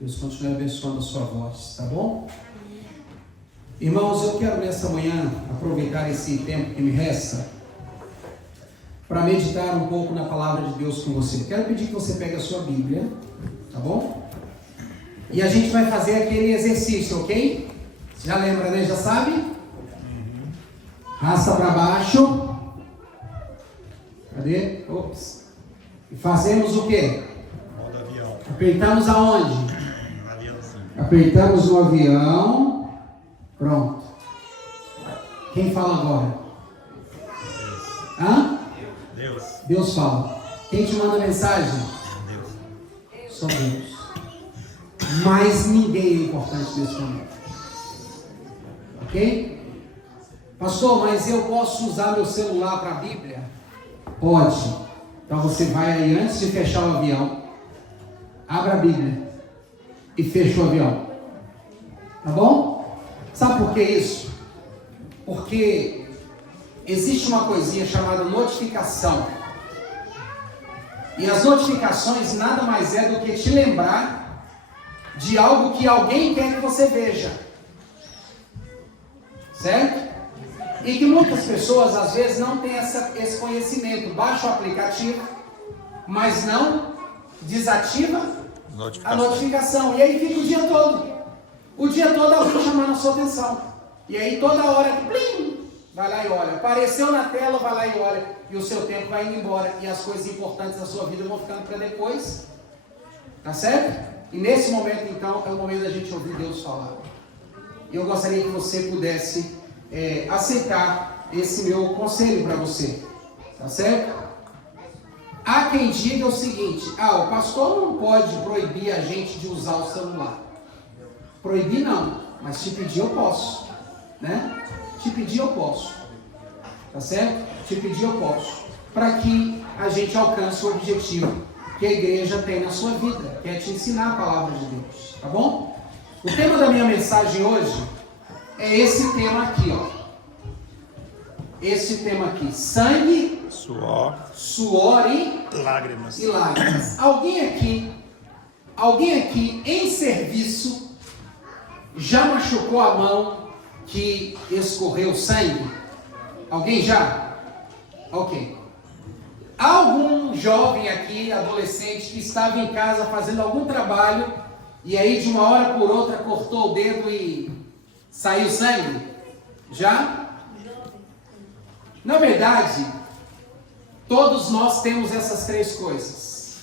Deus continue abençoando a sua voz, tá bom? Irmãos, eu quero nessa manhã aproveitar esse tempo que me resta para meditar um pouco na palavra de Deus com você. Quero pedir que você pegue a sua Bíblia, tá bom? E a gente vai fazer aquele exercício, ok? Já lembra, né? Já sabe? Arrasta para baixo. Cadê? Ops. E fazemos o quê? Modo avião. Apertamos aonde? Aviãozinho. Apertamos no avião. Pronto. Quem fala agora? Hã? Deus. Deus fala. Quem te manda mensagem? Deus. Só Deus. Mas ninguém é importante nesse momento. Ok? Pastor, mas eu posso usar meu celular para a Bíblia? Pode. Então você vai aí, antes de fechar o avião, abra a Bíblia e fecha o avião. Tá bom? Sabe por que isso? Porque existe uma coisinha chamada notificação. E as notificações nada mais é do que te lembrar de algo que alguém quer que você veja. Certo? E que muitas pessoas às vezes não têm esse conhecimento. Baixa o aplicativo, mas não desativa a notificação. E aí fica o dia todo. O dia todo alguém chamando a sua atenção. E aí toda hora, plim, vai lá e olha. Apareceu na tela, vai lá e olha. E o seu tempo vai indo embora. E as coisas importantes da sua vida vão ficando para depois. Tá certo? E nesse momento então é o momento da gente ouvir Deus falar. E eu gostaria que você pudesse aceitar esse meu conselho para você. Tá certo? Há quem diga o seguinte: o pastor não pode proibir a gente de usar o celular. Proibir não, mas te pedir eu posso, né? Te pedir eu posso, tá certo? Te pedir eu posso, para que a gente alcance o objetivo que a igreja tem na sua vida, que é te ensinar a palavra de Deus, tá bom? O tema da minha mensagem hoje é esse tema aqui, ó. Esse tema aqui: sangue, suor e lágrimas. Alguém aqui em serviço já machucou a mão que escorreu sangue? Alguém já? Ok. Há algum jovem aqui, adolescente, que estava em casa fazendo algum trabalho e aí de uma hora por outra cortou o dedo e saiu sangue? Já? Na verdade, todos nós temos essas três coisas.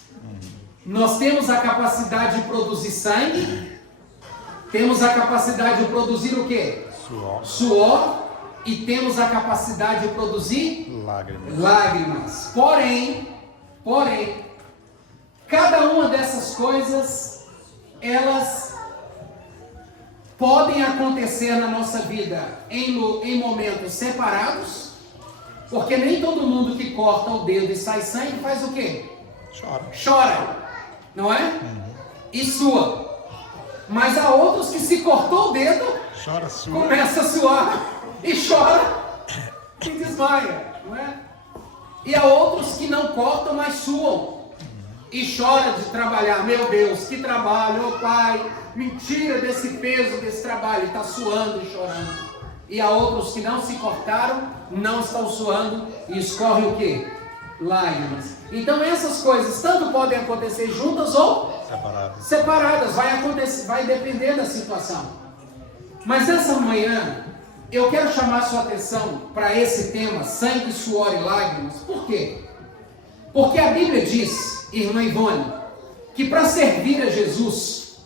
Nós temos a capacidade de produzir sangue, temos a capacidade de produzir o quê? Suor. E temos a capacidade de produzir lágrimas. Porém, cada uma dessas coisas, elas podem acontecer na nossa vida em momentos separados, porque nem todo mundo que corta o dedo e sai sangue faz o quê? Chora, não é? E sua. Mas há outros que se cortou o dedo, começa a suar e chora e desmaia, não é? E há outros que não cortam, mas suam e choram de trabalhar. Meu Deus, que trabalho, oh Pai, me tira desse peso desse trabalho. E está suando e chorando. E há outros que não se cortaram, não estão suando e escorrem o quê? Lágrimas. Então essas coisas tanto podem acontecer juntas ou separadas. Vai depender da situação. Mas essa manhã eu quero chamar a sua atenção para esse tema, sangue, suor e lágrimas. Por quê? Porque a Bíblia diz, irmã Ivone, que para servir a Jesus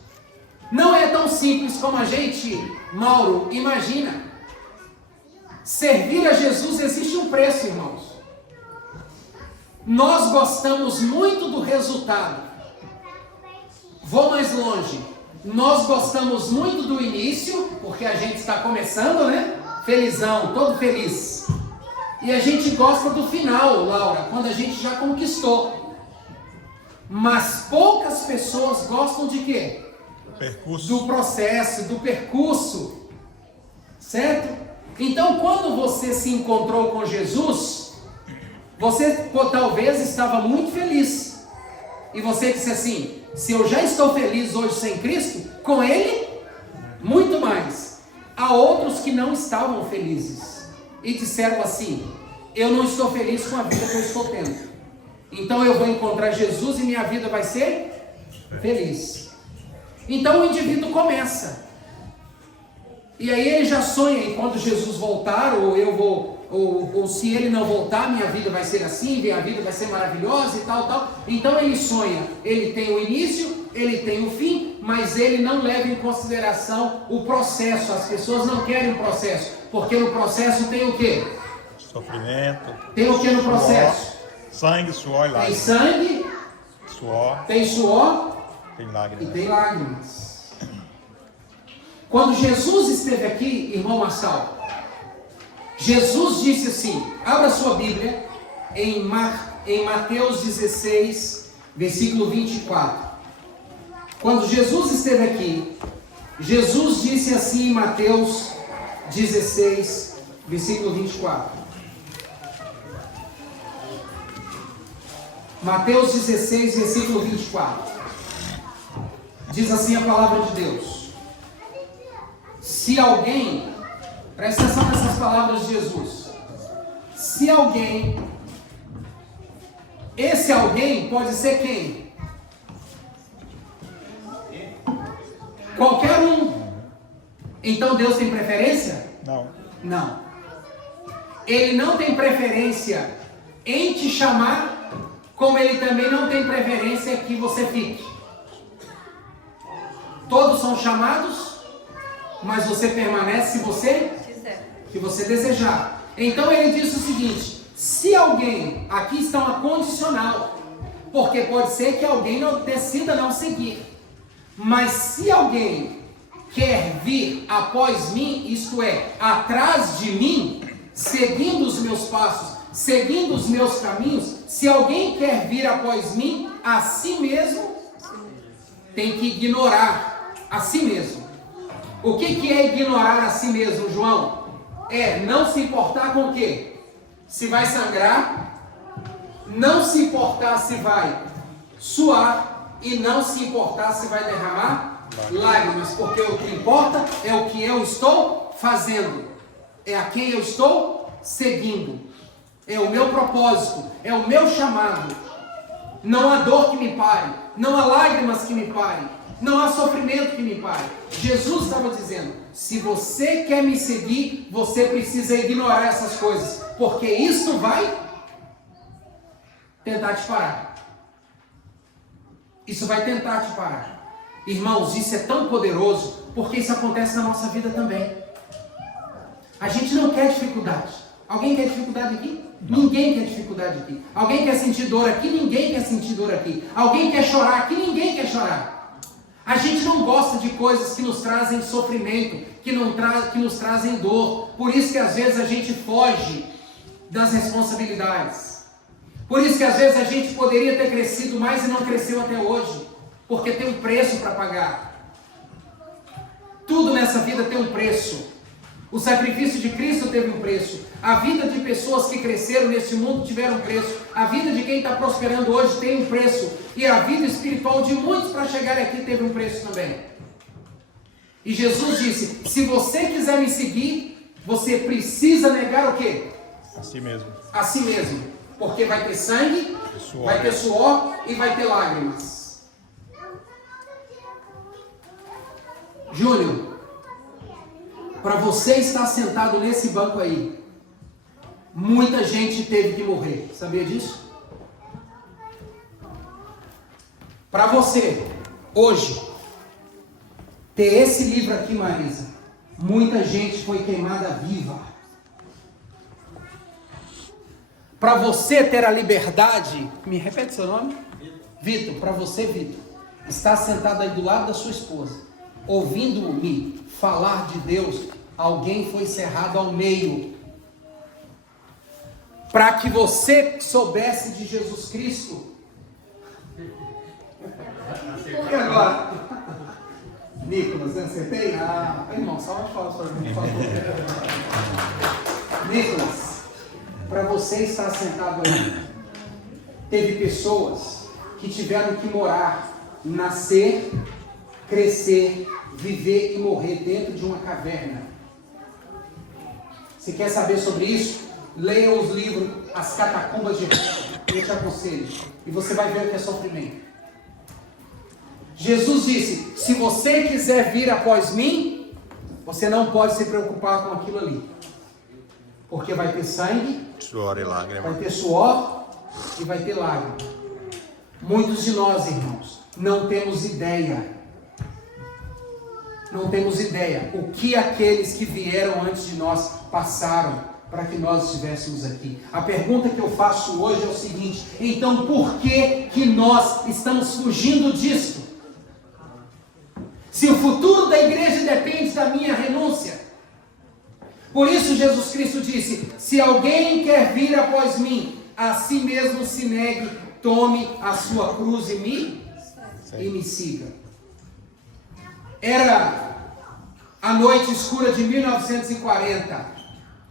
não é tão simples como a gente, Mauro, imagina. Servir a Jesus existe um preço, irmãos. Nós gostamos muito do resultado. Vou mais longe. Nós gostamos muito do início, porque a gente está começando, né? Felizão, todo feliz. E a gente gosta do final, Laura, quando a gente já conquistou. Mas poucas pessoas gostam de quê? Do processo, do percurso. Certo? Então, quando você se encontrou com Jesus, você talvez estava muito feliz. e você disse assim: se eu já estou feliz hoje sem Cristo, com Ele, muito mais. Há outros que não estavam felizes e disseram assim: eu não estou feliz com a vida que eu estou tendo, então eu vou encontrar Jesus e minha vida vai ser feliz. Então o indivíduo começa, e aí ele já sonha em quando Jesus voltar, ou eu vou, ou se ele não voltar, minha vida vai ser assim, minha vida vai ser maravilhosa e tal, tal. Então ele sonha, ele tem o início, ele tem o fim, mas ele não leva em consideração o processo. As pessoas não querem o processo, porque no processo tem o quê? Sofrimento. Tem o que no processo? Sangue, suor e lágrimas. Tem sangue, Suor, tem suor tem e lágrimas. tem lágrimas. Quando Jesus esteve aqui, irmão Marçal, Jesus disse assim, abra sua Bíblia em Mateus 16, versículo 24. Quando Jesus esteve aqui, Jesus disse assim em Mateus 16, versículo 24. Mateus 16, versículo 24. Diz assim a palavra de Deus: se alguém, presta atenção nessas palavras de Jesus, se alguém, esse alguém pode ser quem? Qualquer um. Então Deus tem preferência? Não. Não. Ele não tem preferência em te chamar, como ele também não tem preferência que você fique. Todos são chamados, mas você permanece se você que você desejar. Então ele disse o seguinte: se alguém, aqui está uma condicional, porque pode ser que alguém não decida não seguir, mas se alguém quer vir após mim, isto é, atrás de mim, seguindo os meus passos, seguindo os meus caminhos, se alguém quer vir após mim, a si mesmo tem que ignorar a si mesmo. O que é ignorar a si mesmo, João? É não se importar com o quê? Se vai sangrar, não se importar se vai suar e não se importar se vai derramar lágrimas, porque o que importa é o que eu estou fazendo, é a quem eu estou seguindo, é o meu propósito, é o meu chamado. Não há dor que me pare, não há lágrimas que me parem, não há sofrimento que me pare. Jesus estava dizendo: se você quer me seguir, você precisa ignorar essas coisas, porque isso vai tentar te parar. Isso vai tentar te parar. Irmãos, isso é tão poderoso, porque isso acontece na nossa vida também. A gente não quer dificuldade. Alguém quer dificuldade aqui? Ninguém quer dificuldade aqui. Alguém quer sentir dor aqui? Ninguém quer sentir dor aqui. Alguém quer chorar aqui? Ninguém quer chorar. A gente não gosta de coisas que nos trazem sofrimento, que nos trazem dor. Por isso que às vezes a gente foge das responsabilidades. Por isso que às vezes a gente poderia ter crescido mais e não cresceu até hoje, porque tem um preço para pagar. Tudo nessa vida tem um preço. O sacrifício de Cristo teve um preço. A vida de pessoas que cresceram nesse mundo tiveram um preço. A vida de quem está prosperando hoje tem um preço. E a vida espiritual de muitos para chegar aqui teve um preço também. E Jesus disse: se você quiser me seguir, você precisa negar o quê? A si mesmo. A si mesmo. Porque vai ter sangue, vai ter suor e vai ter lágrimas. Júnior, para você estar sentado nesse banco aí, muita gente teve que morrer. Sabia disso? Para você, hoje, ter esse livro aqui, Marisa, muita gente foi queimada viva. Para você ter a liberdade, me repete seu nome? Vitor, para você, Vitor, estar sentado aí do lado da sua esposa, ouvindo-me falar de Deus, alguém foi cerrado ao meio. Para que você soubesse de Jesus Cristo. E agora? Nicolas, eu acertei? Ah, irmão, só uma fala para mim, por favor. Nicolas, para você estar sentado aí, teve pessoas que tiveram que morar, nascer, crescer, viver e morrer dentro de uma caverna. Se quer saber sobre isso, leia os livros As Catacumbas de Roma, eu te aconselho, e você vai ver o que é sofrimento. Jesus disse: se você quiser vir após mim, você não pode se preocupar com aquilo ali, porque vai ter sangue, Suor e lágrima. vai ter suor e vai ter lágrima. Muitos de nós, irmãos, não temos ideia o que aqueles que vieram antes de nós passaram para que nós estivéssemos aqui. A pergunta que eu faço hoje é o seguinte: então por que nós estamos fugindo disto? Se o futuro da igreja depende da minha renúncia. Por isso Jesus Cristo disse: se alguém quer vir após mim, a si mesmo se negue, tome a sua cruz e me siga. Era a noite escura de 1940.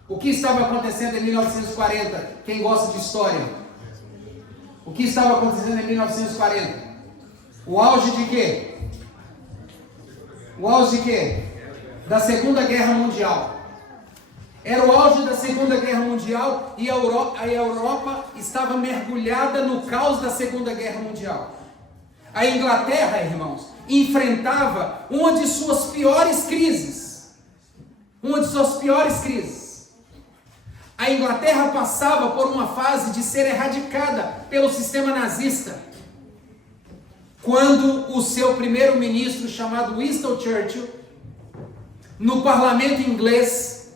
O que estava acontecendo em 1940? Quem gosta de história? O que estava acontecendo em 1940? O auge de quê? O auge de quê? Da Segunda Guerra Mundial. Era o auge da Segunda Guerra Mundial e a Europa estava mergulhada no caos da Segunda Guerra Mundial. A Inglaterra, irmãos, enfrentava uma de suas piores crises. A Inglaterra passava por uma fase de ser erradicada pelo sistema nazista. Quando o seu primeiro-ministro, chamado Winston Churchill, no parlamento inglês,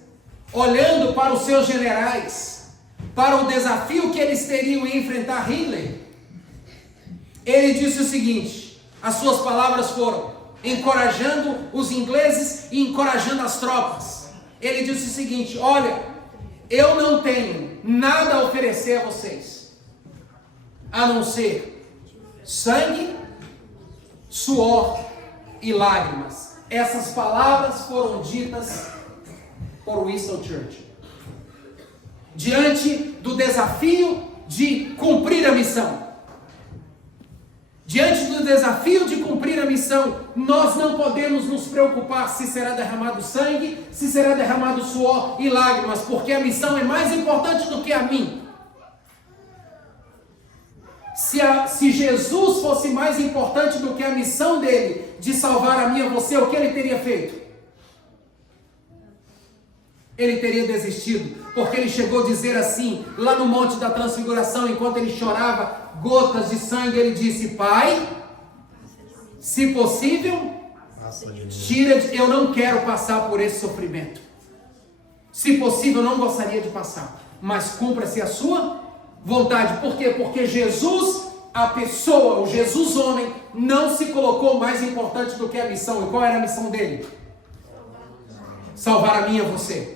olhando para os seus generais, para o desafio que eles teriam em enfrentar Hitler, ele disse o seguinte, as suas palavras foram, encorajando os ingleses e encorajando as tropas. Ele disse o seguinte: olha, eu não tenho nada a oferecer a vocês, a não ser sangue, suor e lágrimas. Essas palavras foram ditas por Winston Churchill, diante do desafio de cumprir a missão. Diante do desafio de cumprir a missão, nós não podemos nos preocupar se será derramado sangue, se será derramado suor e lágrimas, porque a missão é mais importante do que a mim. Se Jesus fosse mais importante do que a missão dele de salvar a mim e a você, o que ele teria feito? Ele teria desistido, porque ele chegou a dizer assim, lá no Monte da Transfiguração, enquanto ele chorava gotas de sangue, ele disse: Pai, se possível, eu não quero passar por esse sofrimento. Se possível, eu não gostaria de passar, mas cumpra-se a sua vontade. Por quê? Porque Jesus, a pessoa, o Jesus homem, não se colocou mais importante do que a missão. E qual era a missão dele? Salvar a mim e a você.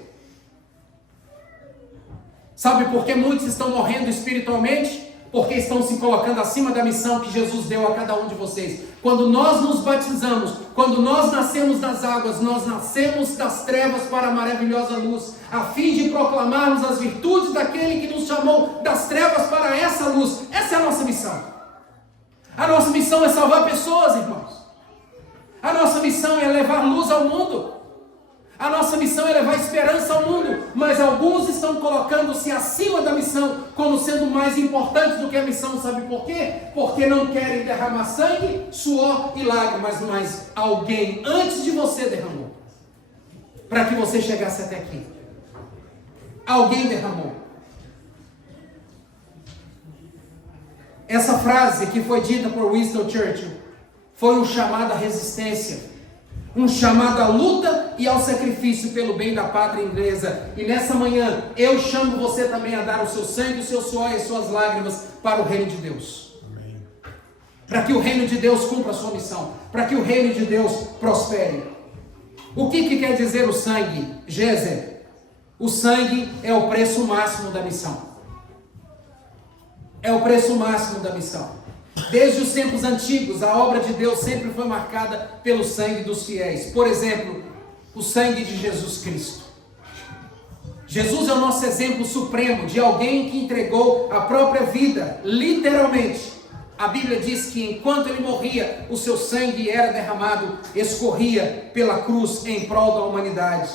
Sabe por que muitos estão morrendo espiritualmente? Porque estão se colocando acima da missão que Jesus deu a cada um de vocês. Quando nós nos batizamos, quando nós nascemos das águas, nós nascemos das trevas para a maravilhosa luz, a fim de proclamarmos as virtudes daquele que nos chamou das trevas para essa luz. Essa é a nossa missão. A nossa missão é salvar pessoas, irmãos. A nossa missão é levar luz ao mundo. A nossa missão é levar esperança ao mundo, mas alguns estão colocando-se acima da missão, como sendo mais importante do que a missão. Sabe por quê? Porque não querem derramar sangue, suor e lágrimas, mas alguém antes de você derramou, para que você chegasse até aqui. Alguém derramou. Essa frase que foi dita por Winston Churchill foi um chamado à resistência, um chamado à luta e ao sacrifício pelo bem da pátria inglesa. E nessa manhã, eu chamo você também a dar o seu sangue, o seu suor e as suas lágrimas para o reino de Deus. Amém. Para que o reino de Deus cumpra a sua missão, para que o reino de Deus prospere. O que quer dizer o sangue, Géser? O sangue é o preço máximo da missão. É o preço máximo da missão. Desde os tempos antigos, a obra de Deus sempre foi marcada pelo sangue dos fiéis. Por exemplo, o sangue de Jesus Cristo. Jesus é o nosso exemplo supremo de alguém que entregou a própria vida, literalmente, a Bíblia diz que enquanto ele morria, o seu sangue era derramado, escorria pela cruz em prol da humanidade.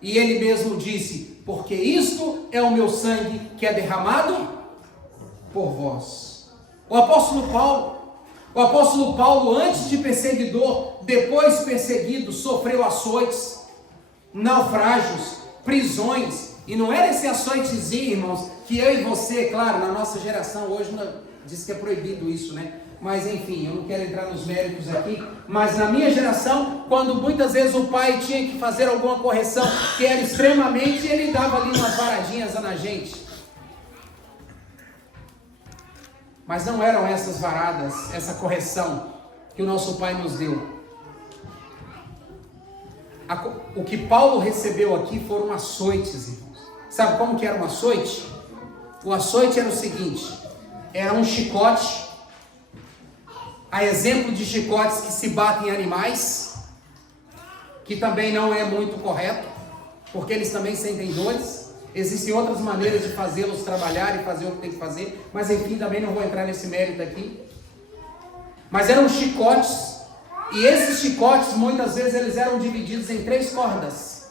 E ele mesmo disse: porque isto é o meu sangue que é derramado por vós. O apóstolo Paulo, antes de perseguidor, depois perseguido, sofreu açoites, naufrágios, prisões. E não era esse açoitezinho, irmãos, que eu e você, claro, na nossa geração hoje diz que é proibido isso, né? Mas enfim, eu não quero entrar nos méritos aqui, mas na minha geração, quando muitas vezes o pai tinha que fazer alguma correção que era extremamente, ele dava ali umas varadinhas na gente. Mas não eram essas varadas, essa correção que o nosso pai nos deu. O que Paulo recebeu aqui foram açoites, irmãos. Sabe como que era um açoite? O açoite era o seguinte: era um chicote, a exemplo de chicotes que se batem em animais, que também não é muito correto, porque eles também sentem dores. Existem outras maneiras de fazê-los trabalhar e fazer o que tem que fazer, mas enfim, também não vou entrar nesse mérito aqui. Mas eram chicotes, e esses chicotes muitas vezes eles eram divididos em 3 cordas.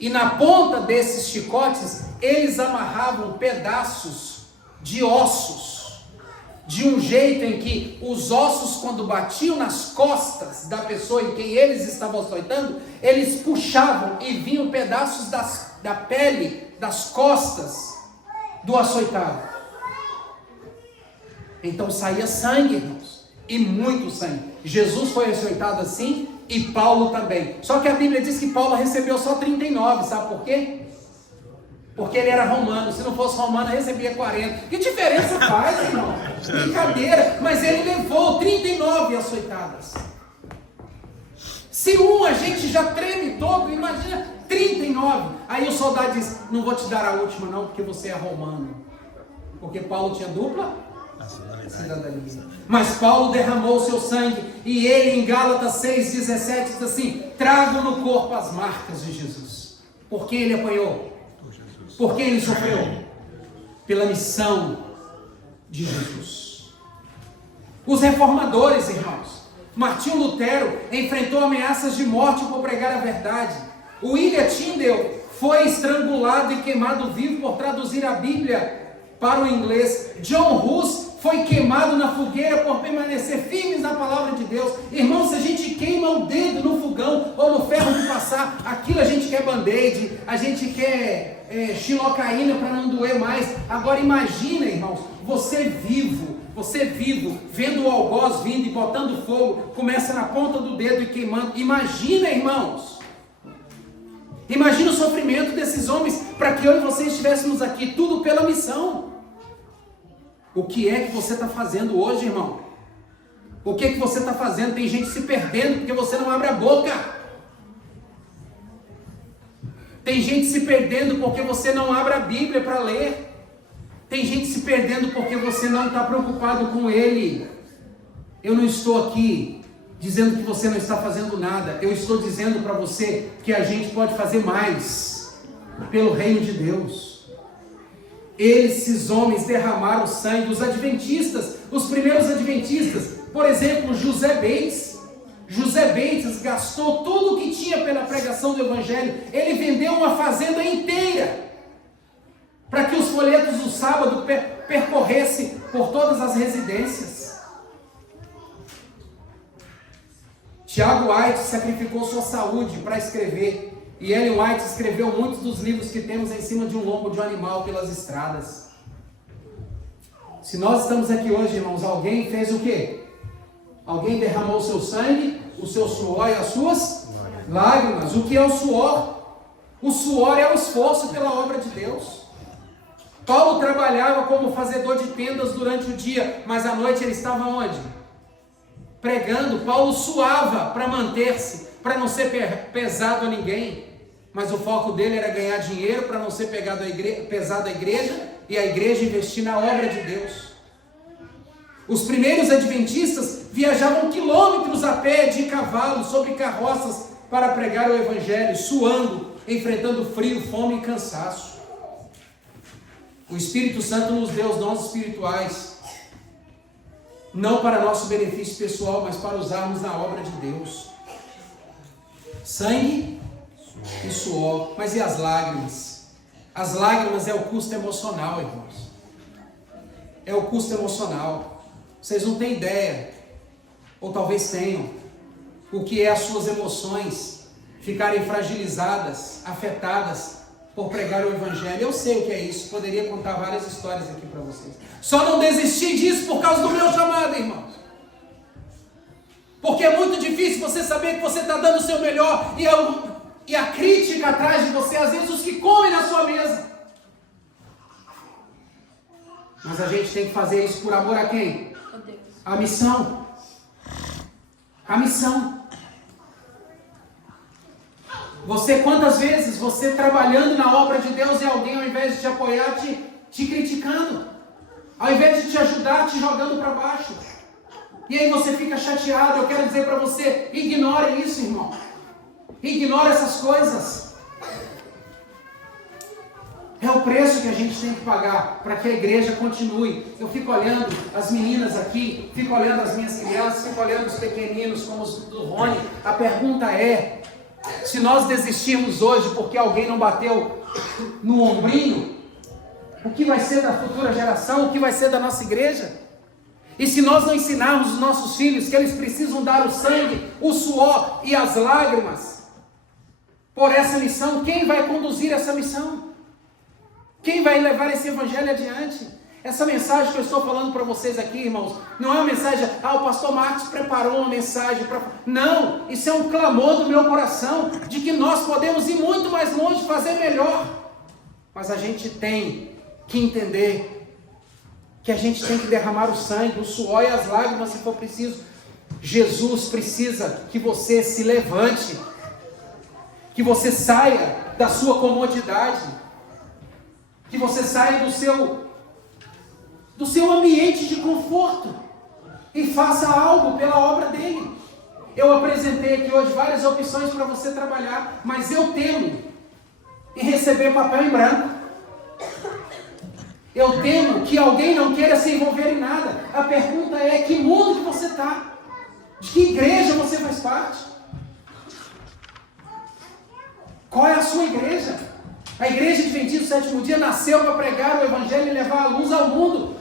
E na ponta desses chicotes, eles amarravam pedaços de ossos, de um jeito em que os ossos, quando batiam nas costas da pessoa em quem eles estavam açoitando, eles puxavam e vinham pedaços da pele, das costas do açoitado. Então saía sangue, irmãos, e muito sangue. Jesus foi açoitado assim, e Paulo também. Só que a Bíblia diz que Paulo recebeu só 39, sabe por quê? Porque ele era romano. Se não fosse romano, recebia 40. Que diferença faz, irmão? Brincadeira. Mas ele levou 39 açoitadas. Se a gente já treme todo, imagina 39. Aí o soldado diz: não vou te dar a última não, porque você é romano. Porque Paulo tinha dupla cidadania. Mas Paulo derramou o seu sangue, e ele em Gálatas 6,17 diz assim: trago no corpo as marcas de Jesus. Por que ele apanhou? Por que ele sofreu? Pela missão de Jesus. Os reformadores, irmãos, Martinho Lutero enfrentou ameaças de morte por pregar a verdade. O William Tyndale foi estrangulado e queimado vivo por traduzir a Bíblia para o inglês. John Hus foi queimado na fogueira por permanecer firmes na palavra de Deus. Irmão, se a gente queima o dedo no fogão ou no ferro de passar, aquilo a gente quer band-aid, a gente quer xilocaína para não doer mais. Agora imagina, irmãos, você vivo, vendo o algoz vindo e botando fogo, começa na ponta do dedo e queimando. Imagina, irmãos. Imagina o sofrimento desses homens para que eu e você estivéssemos aqui, tudo pela missão. O que é que você está fazendo hoje, irmão? O que é que você está fazendo? Tem gente se perdendo porque você não abre a boca. Tem gente se perdendo porque você não abre a Bíblia para ler. Tem gente se perdendo porque você não está preocupado com Ele. Eu não estou aqui dizendo que você não está fazendo nada. Eu estou dizendo para você que a gente pode fazer mais pelo reino de Deus. Esses homens derramaram sangue. Os adventistas, os primeiros adventistas, por exemplo, José Bates gastou tudo o que tinha pela pregação do Evangelho. Ele vendeu uma fazenda inteira para que os folhetos do sábado percorressem por todas as residências. Tiago White sacrificou sua saúde para escrever. E Ellen White escreveu muitos dos livros que temos em cima de um lombo de um animal pelas estradas. Se nós estamos aqui hoje, irmãos, alguém fez o quê? Alguém derramou o seu sangue, o seu suor e as suas lágrimas. O que é o suor? O suor é o esforço pela obra de Deus. Paulo trabalhava como fazedor de tendas durante o dia, mas à noite ele estava onde? Pregando. Paulo suava para manter-se, para não ser pesado a ninguém. Mas o foco dele era ganhar dinheiro para não ser pesado à igreja, e a igreja investir na obra de Deus. Os primeiros adventistas viajavam quilômetros a pé, de cavalo, sobre carroças, para pregar o Evangelho, suando, enfrentando frio, fome e cansaço. O Espírito Santo nos deu os dons espirituais. não para nosso benefício pessoal, mas para usarmos na obra de Deus. Sangue e suor. Mas e as lágrimas? As lágrimas é o custo emocional, irmãos. É o custo emocional. Vocês não têm ideia, ou talvez tenham, o que é as suas emoções ficarem fragilizadas, afetadas por pregar o Evangelho. Eu sei o que é isso, poderia contar várias histórias aqui para vocês. Só não desisti disso por causa do meu chamado, irmãos. Porque é muito difícil você saber que você está dando o seu melhor e a crítica atrás de você, às vezes os que comem na sua mesa. Mas a gente tem que fazer isso por amor a quem? A missão. A missão. Quantas vezes você trabalhando na obra de Deus e alguém, ao invés de te apoiar, te criticando, ao invés de te ajudar, te jogando para baixo, e aí você fica chateado. Eu quero dizer para você, ignore isso, irmão. Ignore essas coisas. É o preço que a gente tem que pagar para que a igreja continue. Eu fico olhando as meninas aqui, fico olhando as minhas crianças, fico olhando os pequeninos como os do Rony. A pergunta é, se nós desistirmos hoje porque alguém não bateu no ombrinho, o que vai ser da futura geração? O que vai ser da nossa igreja? E se nós não ensinarmos os nossos filhos que eles precisam dar o sangue, o suor e as lágrimas por essa missão, quem vai conduzir essa missão? Quem vai levar esse evangelho adiante? Essa mensagem que eu estou falando para vocês aqui, irmãos, não é uma mensagem, o pastor Marcos preparou uma mensagem para... Não, isso é um clamor do meu coração, de que nós podemos ir muito mais longe, fazer melhor. Mas a gente tem que entender que a gente tem que derramar o sangue, o suor e as lágrimas, se for preciso. Jesus precisa que você se levante, que você saia da sua comodidade, que você saia do seu ambiente de conforto e faça algo pela obra dele. Eu apresentei aqui hoje várias opções para você trabalhar, mas eu temo em receber papel em branco. Eu temo que alguém não queira se envolver em nada. A pergunta é, que mundo que você está? De que igreja você faz parte? Qual é a sua igreja? A igreja Adventista do Sétimo Dia nasceu para pregar o Evangelho e levar a luz ao mundo.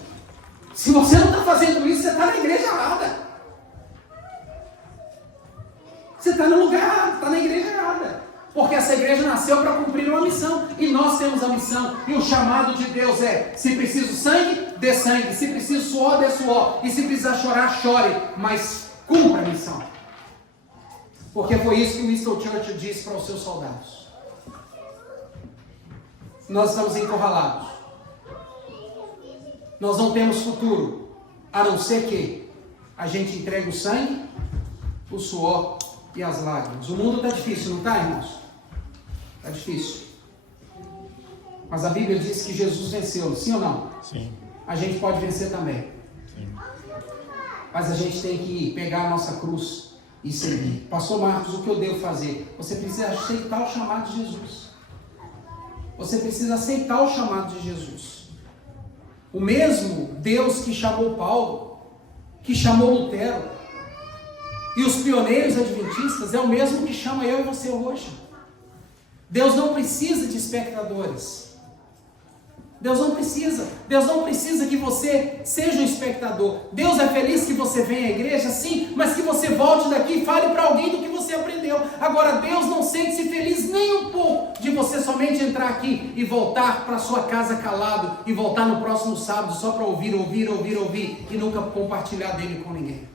Se você não está fazendo isso, você está na igreja errada. Você está no lugar errado, está na igreja errada. Porque essa igreja nasceu para cumprir uma missão. E nós temos a missão. E o chamado de Deus é, se preciso sangue, dê sangue. Se preciso suor, dê suor. E se precisar chorar, chore. Mas cumpra a missão. Porque foi isso que o Winston Churchill disse para os seus soldados. Nós estamos encurralados. Nós não temos futuro, a não ser que a gente entregue o sangue, o suor e as lágrimas. O mundo está difícil, não está, irmãos? Está difícil. Mas a Bíblia diz que Jesus venceu, sim ou não? Sim. A gente pode vencer também. Sim. Mas a gente tem que pegar a nossa cruz e seguir. Pastor Marcos, o que eu devo fazer? Você precisa aceitar o chamado de Jesus. Você precisa aceitar o chamado de Jesus. O mesmo Deus que chamou Paulo, que chamou Lutero, e os pioneiros adventistas, é o mesmo que chama eu e você hoje. Deus não precisa de espectadores. Deus não precisa que você seja um espectador. Deus é feliz que você venha à igreja, sim, mas que você volte daqui e fale para alguém do que você aprendeu. Agora, Deus não sente-se feliz nem um pouco de você somente entrar aqui e voltar para sua casa calado e voltar no próximo sábado só para ouvir e nunca compartilhar dele com ninguém.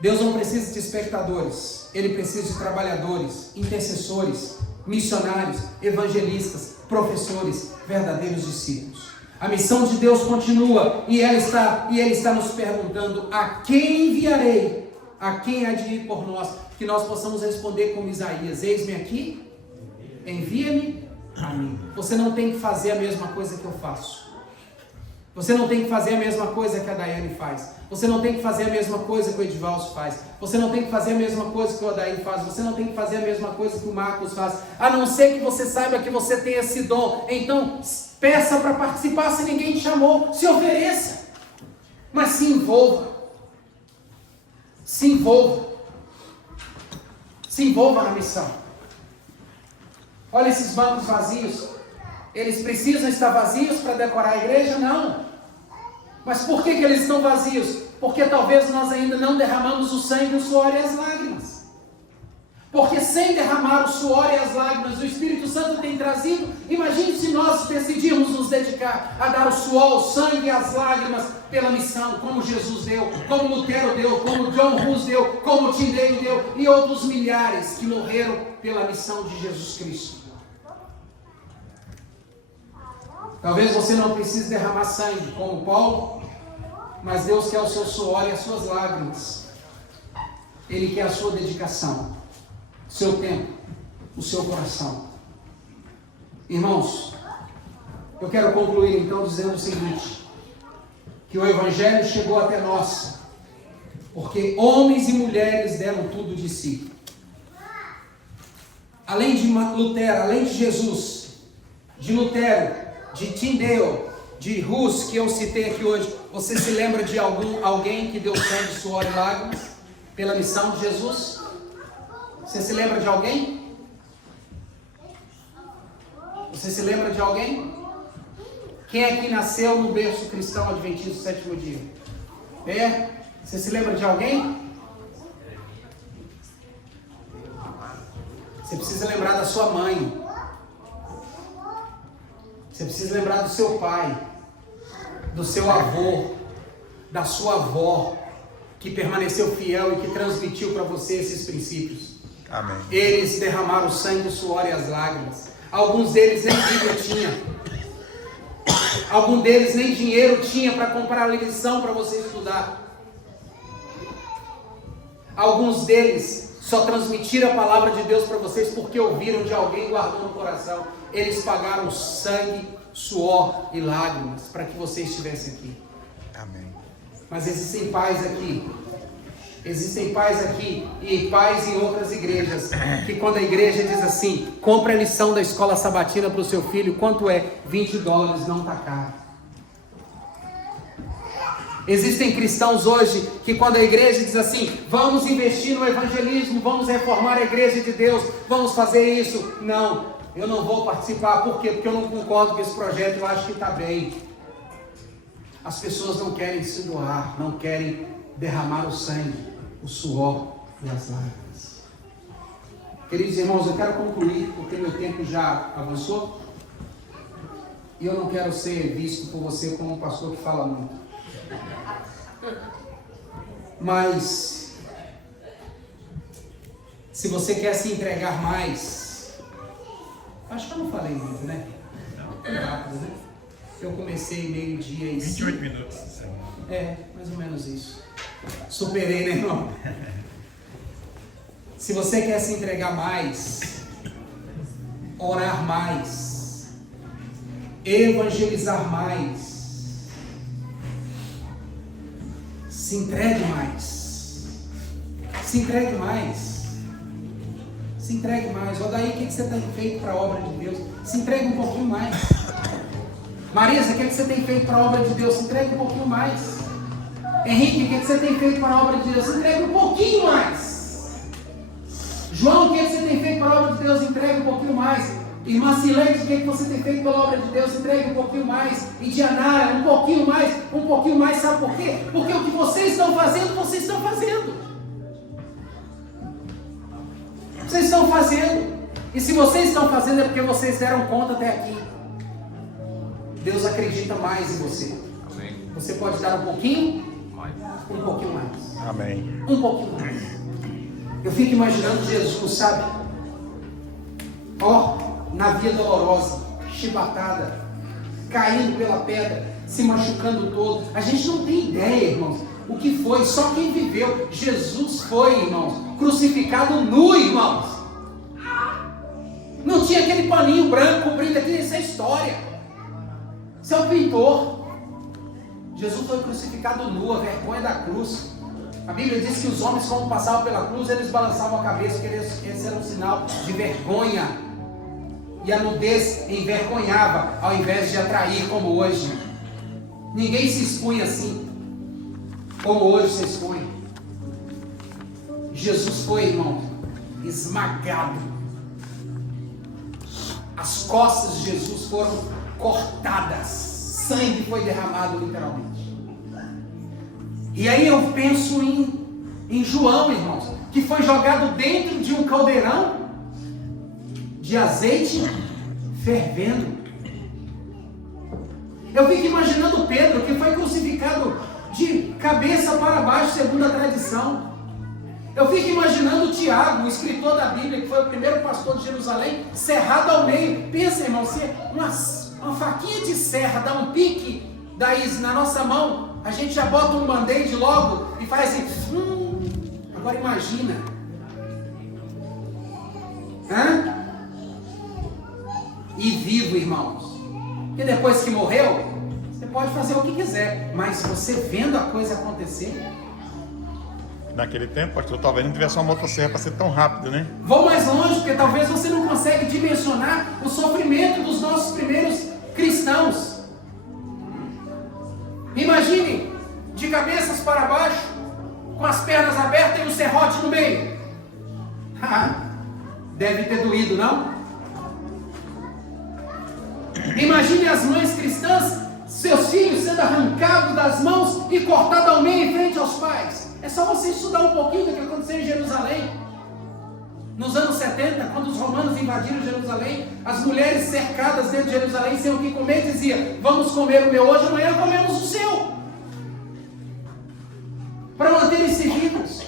Deus não precisa de espectadores, Ele precisa de trabalhadores, intercessores, missionários, evangelistas, professores, verdadeiros discípulos. A missão de Deus continua e Ele está nos perguntando: a quem enviarei? A quem há de ir por nós? Que nós possamos responder como Isaías: eis-me aqui, envia-me a mim. Você não tem que fazer a mesma coisa que eu faço. Você não tem que fazer a mesma coisa que a Daiane faz. Você não tem que fazer a mesma coisa que o Edivalso faz. Você não tem que fazer a mesma coisa que o Odair faz. Você não tem que fazer a mesma coisa que o Marcos faz. A não ser que você saiba que você tem esse dom. Então, peça para participar. Se ninguém te chamou, se ofereça. Mas se envolva. Se envolva. Se envolva na missão. Olha esses bancos vazios. Eles precisam estar vazios para decorar a igreja? Não. Mas por que eles estão vazios? Porque talvez nós ainda não derramamos o sangue, o suor e as lágrimas. Porque sem derramar o suor e as lágrimas, o Espírito Santo tem trazido. Imagine se nós decidirmos nos dedicar a dar o suor, o sangue e as lágrimas pela missão, como Jesus deu, como Lutero deu, como John Hus deu, como Tyndale deu, e outros milhares que morreram pela missão de Jesus Cristo. Talvez você não precise derramar sangue, como Paulo, mas Deus quer o seu suor e as suas lágrimas. Ele quer a sua dedicação, o seu tempo, o seu coração. Irmãos, eu quero concluir então dizendo o seguinte, que o Evangelho chegou até nós, porque homens e mulheres deram tudo de si. Além de Lutero, além de Jesus, de Lutero, de Tyndale, de Hus, que eu citei aqui hoje, você se lembra de alguém que deu sangue, suor e lágrimas pela missão de Jesus? Você se lembra de alguém? Você se lembra de alguém? Quem é que nasceu no berço cristão adventista do sétimo dia? Você se lembra de alguém? Você precisa lembrar da sua mãe. Você precisa lembrar do seu pai, do seu avô, da sua avó, que permaneceu fiel e que transmitiu para você esses princípios. Amém. Eles derramaram o sangue, o suor e as lágrimas. Alguns deles nem Bíblia tinha. Alguns deles nem dinheiro tinha para comprar a lição para você estudar. Alguns deles só transmitiram a palavra de Deus para vocês porque ouviram de alguém e guardou no coração. Eles pagaram sangue, suor e lágrimas para que você estivesse aqui. Amém. Mas existem pais aqui. Existem pais aqui e pais em outras igrejas que quando a igreja diz assim, compre a lição da escola sabatina para o seu filho, quanto é? $20, não está caro. Existem cristãos hoje que quando a igreja diz assim, vamos investir no evangelismo, vamos reformar a igreja de Deus, vamos fazer isso. Não, eu não vou participar. Por quê? Porque eu não concordo com esse projeto, eu acho que está bem. As pessoas não querem se doar, não querem derramar o sangue, o suor e as lágrimas. Queridos irmãos, eu quero concluir, porque meu tempo já avançou, e eu não quero ser visto por você como um pastor que fala muito. Mas, se você quer se entregar mais, acho que eu não falei muito, né? Foi rápido, né? Eu comecei meio-dia e 28 minutos. Mais ou menos isso. Superei, né, irmão? Se você quer se entregar mais, orar mais, evangelizar mais, se entregue mais. Se entregue mais. Se entregue mais. Olha daí o que você tem feito para a obra de Deus. Se entregue um pouquinho mais. Marisa, o que você tem feito para a obra de Deus? Se entregue um pouquinho mais. Henrique, o que você tem feito para a obra de Deus? Se entregue um pouquinho mais. João, o que você tem feito para a obra de Deus? Entregue um pouquinho mais. Irmã Silente, o que você tem feito pela obra de Deus? Entregue um pouquinho mais. E Dianara, um pouquinho mais. Sabe por quê? Porque o que vocês estão fazendo, vocês estão fazendo. Vocês estão fazendo. E se vocês estão fazendo é porque vocês deram conta até aqui. Deus acredita mais em você. Amém. Você pode dar um pouquinho mais. Amém. Um pouquinho mais. Eu fico imaginando Jesus, sabe? Na via dolorosa, chibatada, caindo pela pedra, se machucando todo. A gente não tem ideia, irmãos, o que foi. Só quem viveu. Jesus foi, irmãos, crucificado nu, irmãos. Não tinha aquele paninho branco cobrindo aqui. Essa é a história. Você é um pintor. Jesus foi crucificado nu, a vergonha da cruz. A Bíblia diz que os homens, quando passavam pela cruz, eles balançavam a cabeça, porque esse era um sinal de vergonha. E a nudez envergonhava, ao invés de atrair, como hoje. Ninguém se expunha assim, como hoje se expõe. Jesus foi, irmão, esmagado. As costas de Jesus foram cortadas. Sangue foi derramado, literalmente. E aí eu penso em João, irmãos, que foi jogado dentro de um caldeirão de azeite fervendo. Eu fico imaginando Pedro, que foi crucificado de cabeça para baixo, segundo a tradição. Eu fico imaginando Tiago, o escritor da Bíblia, que foi o primeiro pastor de Jerusalém, serrado ao meio. Pensa, irmão, se uma faquinha de serra dá um pique daí na nossa mão, a gente já bota um band-aid logo e faz assim. Agora imagina. E vivo, irmãos. Porque depois que morreu, você pode fazer o que quiser, mas você vendo a coisa acontecer. Naquele tempo, pastor, talvez não tivesse uma motosserra para ser tão rápido, né? Vou mais longe, porque talvez você não consegue dimensionar o sofrimento dos nossos primeiros cristãos. Imagine, de cabeças para baixo, com as pernas abertas e um serrote no meio. Deve ter doído, não? Imagine as mães cristãs, seus filhos sendo arrancados das mãos e cortados ao meio em frente aos pais. É só você estudar um pouquinho do que aconteceu em Jerusalém. Nos anos 70, quando os romanos invadiram Jerusalém, as mulheres cercadas dentro de Jerusalém sem o que comer, diziam: vamos comer o meu hoje, amanhã comemos o seu. Para manterem-se vivos.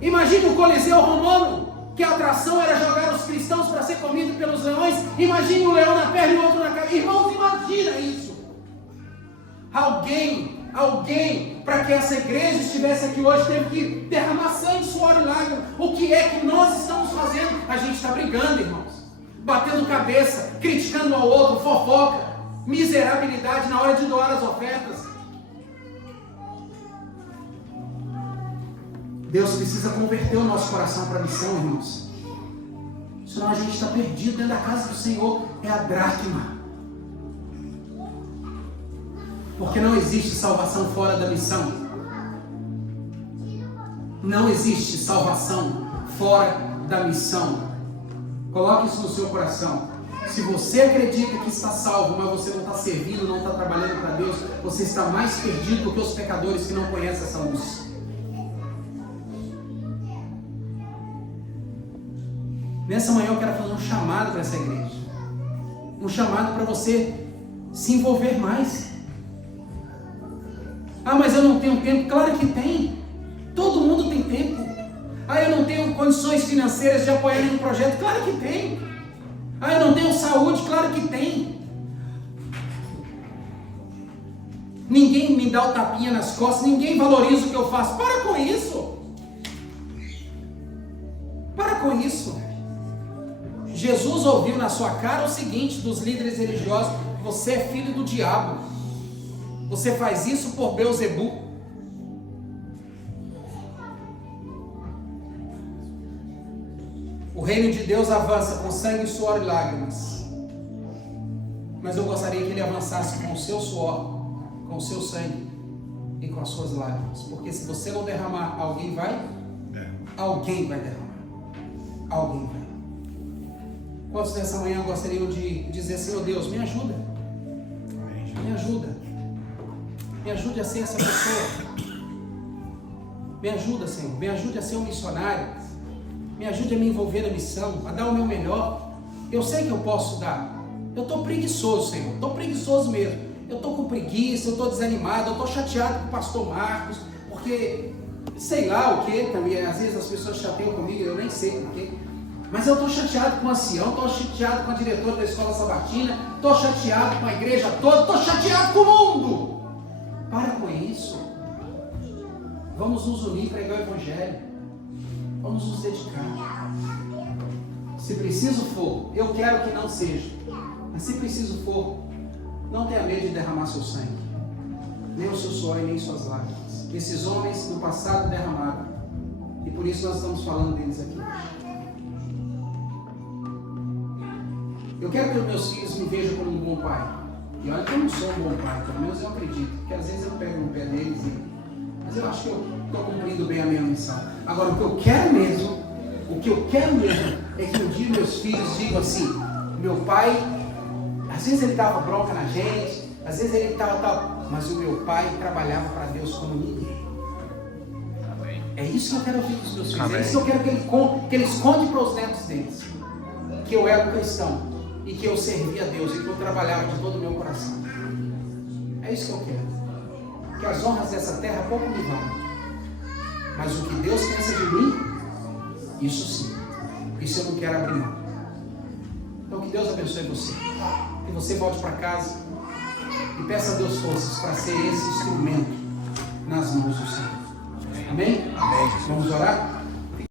Imagine o Coliseu romano, que a atração era jogar os cristãos para ser comido pelos leões. Imagine um leão na perna e o outro na cabeça. Irmãos, imagina isso. Alguém, para que essa igreja estivesse aqui hoje, teve que derramar sangue, suor e lágrimas. O que é que nós estamos fazendo? A gente está brigando, irmãos. Batendo cabeça, criticando um ao outro, fofoca, miserabilidade na hora de doar as ofertas. Deus precisa converter o nosso coração para a missão, irmãos. Senão a gente está perdido dentro da casa do Senhor. É a dracma. Porque não existe salvação fora da missão. Não existe salvação fora da missão. Coloque isso no seu coração. Se você acredita que está salvo, mas você não está servindo, não está trabalhando para Deus, você está mais perdido do que os pecadores que não conhecem essa luz. Nessa manhã eu quero fazer um chamado para essa igreja. Um chamado para você se envolver mais. Mas eu não tenho tempo. Claro que tem. Todo mundo tem tempo. Eu não tenho condições financeiras de apoiar nenhum projeto. Claro que tem. Eu não tenho saúde. Claro que tem. Ninguém me dá o tapinha nas costas. Ninguém valoriza o que eu faço. Para com isso. Para com isso. Jesus ouviu na sua cara o seguinte dos líderes religiosos: você é filho do diabo. Você faz isso por Beelzebu. O reino de Deus avança com sangue, suor e lágrimas. Mas eu gostaria que ele avançasse com o seu suor, com o seu sangue e com as suas lágrimas. Porque se você não derramar, alguém vai? Alguém vai derramar. Alguém vai. Quantos nessa manhã gostariam de dizer: Senhor Deus, me ajuda. Me ajuda. Me ajude a ser essa pessoa. Me ajuda, Senhor. Me ajude a ser um missionário. Me ajude a me envolver na missão, a dar o meu melhor. Eu sei que eu posso dar. Eu estou preguiçoso, Senhor. Estou preguiçoso mesmo. Eu estou com preguiça, eu estou desanimado, eu estou chateado com o pastor Marcos, porque sei lá o que também. Às vezes as pessoas chateiam comigo, eu nem sei por quê. Mas eu estou chateado com o ancião, estou chateado com a diretora da escola sabatina, estou chateado com a igreja toda, estou chateado com o mundo. Para com isso. Vamos nos unir para pregar o evangelho. Vamos nos dedicar. Se preciso for, eu quero que não seja, mas se preciso for, não tenha medo de derramar seu sangue. nem o seu suor e nem suas lágrimas. Esses homens no passado derramaram, e por isso nós estamos falando deles aqui. Eu quero que os meus filhos me vejam como um bom pai. E olha que eu não sou um bom pai, pelo menos eu acredito, porque às vezes eu pego no pé deles, mas eu acho que eu estou cumprindo bem a minha missão. Agora, o que eu quero mesmo é que um dia meus filhos digam assim: meu pai, às vezes ele dava bronca na gente, às vezes ele tal, mas o meu pai trabalhava para Deus como ninguém. É isso que eu quero ouvir dos meus filhos. É isso que eu quero que eles contem para os netos deles: que eu era um cristão e que eu servia a Deus e que eu trabalhava de todo o meu coração. É isso que eu quero. Que as honras dessa terra pouco me vão, mas o que Deus pensa de mim, isso sim. Isso eu não quero abrir mão. Então que Deus abençoe você. Que você volte para casa e peça a Deus forças para ser esse instrumento nas mãos do Senhor. Amém? Amém. Vamos orar?